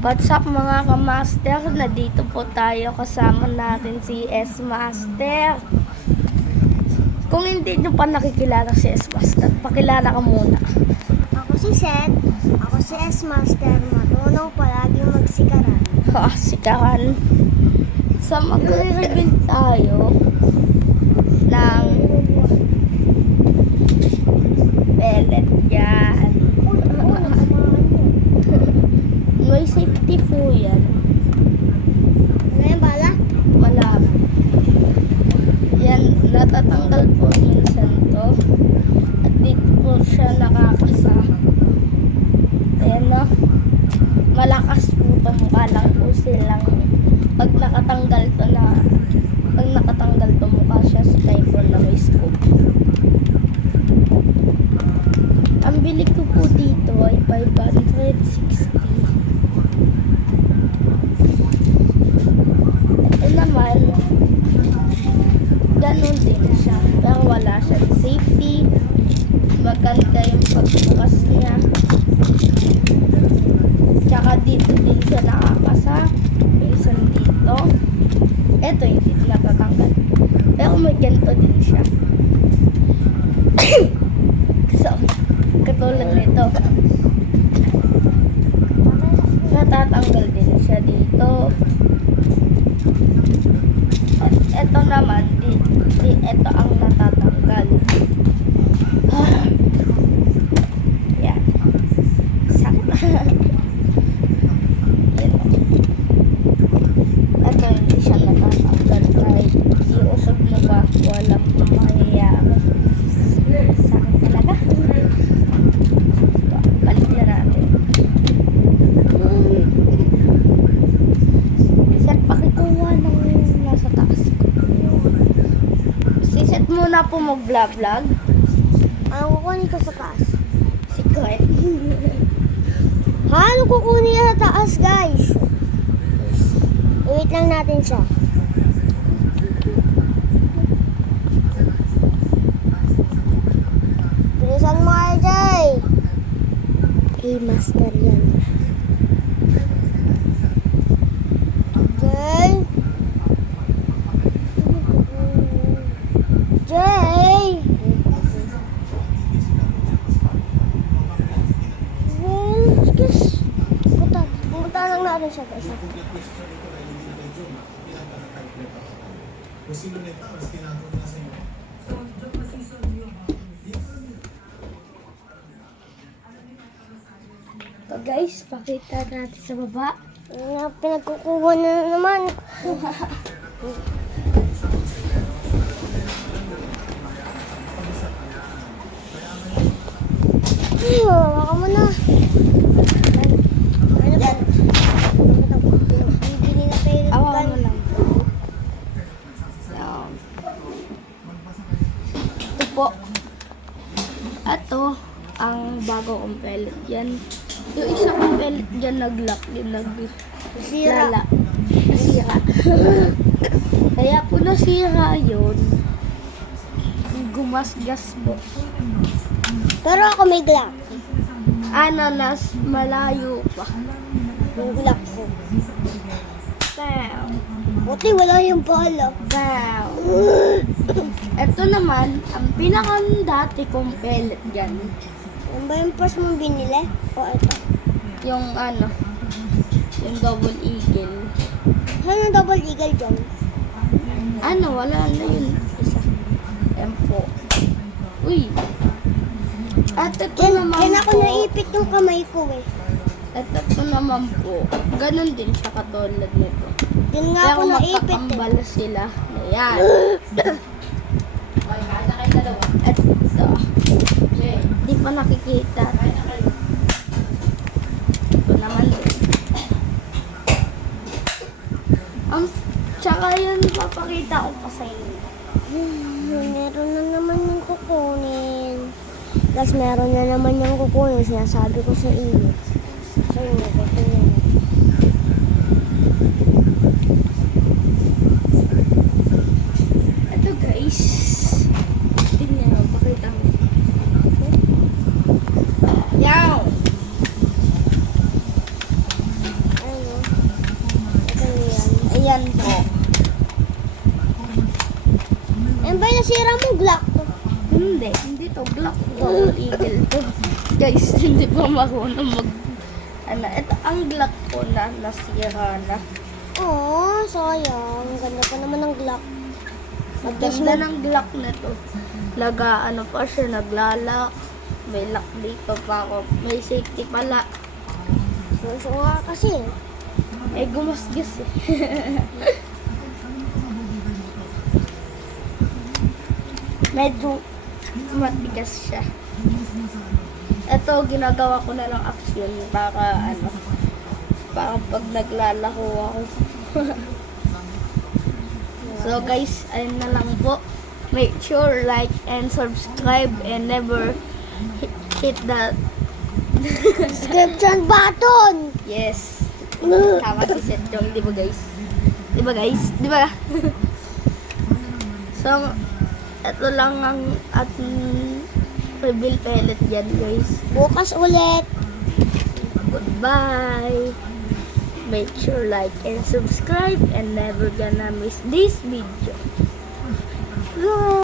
What's up mga ka-master? Nandito po tayo, kasama natin si S-Master. Kung hindi nyo pa nakikilala si S-Master, pakilala ka muna. Ako si Seth. Ako si S-Master. Marunong palaging magsikaran. Sikaran. So magre-reveal tayo ng pellet yan. May safety po yan. Ano yung bala? Wala. Yan, natatanggal po minsan to. At dito po siya nakakasa. Ayan no. Malakas po to. Mukha lang po silang pag nakatanggal to mukha siya sa typhoon na may scope. Ang bili ko po dito ay 560. Naman, ganun din siya. Pero wala siyang safety. Maganda yung pagbukas niya. Tsaka dito din siya nakakasa. Minsan dito. Ito hindi natatanggal. Pero may ganito din siya. So, katulad nito. Natatanggal din siya dito. Ito naman, ito ang natatanggal. Yan. Sakit. Ito hindi siya natatanggal. Kahit iusog mo ba, walang mangyayari. Sakit talaga. Balik na natin. Sir, pakikuha ng nasa taas. Siset muna po mag-vlog. Ano kukunin ko sa taas? Secret. Ano kukunin niya sa taas, guys? Wait lang natin siya. Bilisan mo, RJ! Master yan. Jay! Jay! Pumunta lang natin siya, guys. So guys, pakita natin sa baba. Pinagkukuha na naman. Hawakan mo na. Ano ba? Bibili na tayo ng Awa gun. mo lang. Yan. Ito po. Ito ang bago kong pellet yan. Yung isa kong pellet dyan nag-lock din, Sira. naglala. Nasira. Kaya po nasira yun. Gumasgas po. Pero ako may glock. Ananas, malayo pa. Yung glock ko. Bam. Buti wala yung bala. Bam. Ito naman, ang pinakandati kong pellet dyan. Yan ba yung first mong binili? O ito? Yung yung double eagle. Ano yung double eagle dyan? Wala na yun. Isa. Yan po. Uy. At ito naman Yan ako po. naipit yung kamay ko eh. At ito naman po. Ganon din siya katulad nito. Yan nga Pero ako naipit eh. magkakambala sila. Ayan. At ito. Di pa nakikita. Ito naman din. Tsaka yun, papakita ko pa sa inyo. Meron na naman yung kukunin. Tapos meron na naman yung kukunin. Sinasabi ko sa inyo. Sa inyo, ito yun. Ito guys. Tingnan mo, pakita mo. Yaw! Ayan po. Yan ba yung nasira mo, Glock to? Hindi to black. Double eagle to. Guys, hindi pa marunong mag... Ano, ito ang Glock ko na nasira na. Oo, sayang. Ganda pa naman ng Glock. Ang ganda ng Glock na to. Ano pa siya, naglalak. May lock dito pa ako. May safety pala. Suso nga kasi. Eh, gumasgas eh. Medyo matigas siya. Ito, ginagawa ko na lang action para pag naglalako ako. So guys, ayun na lang po. Make sure like and subscribe and never hit that. Subscription button! Yes. Tama si Seth Jong, di ba guys? Di ba guys? Di ba? So, ito lang ang ating reveal pellet dyan guys. Bukas ulit. Goodbye. Make sure like and subscribe and never gonna miss this video. Bye.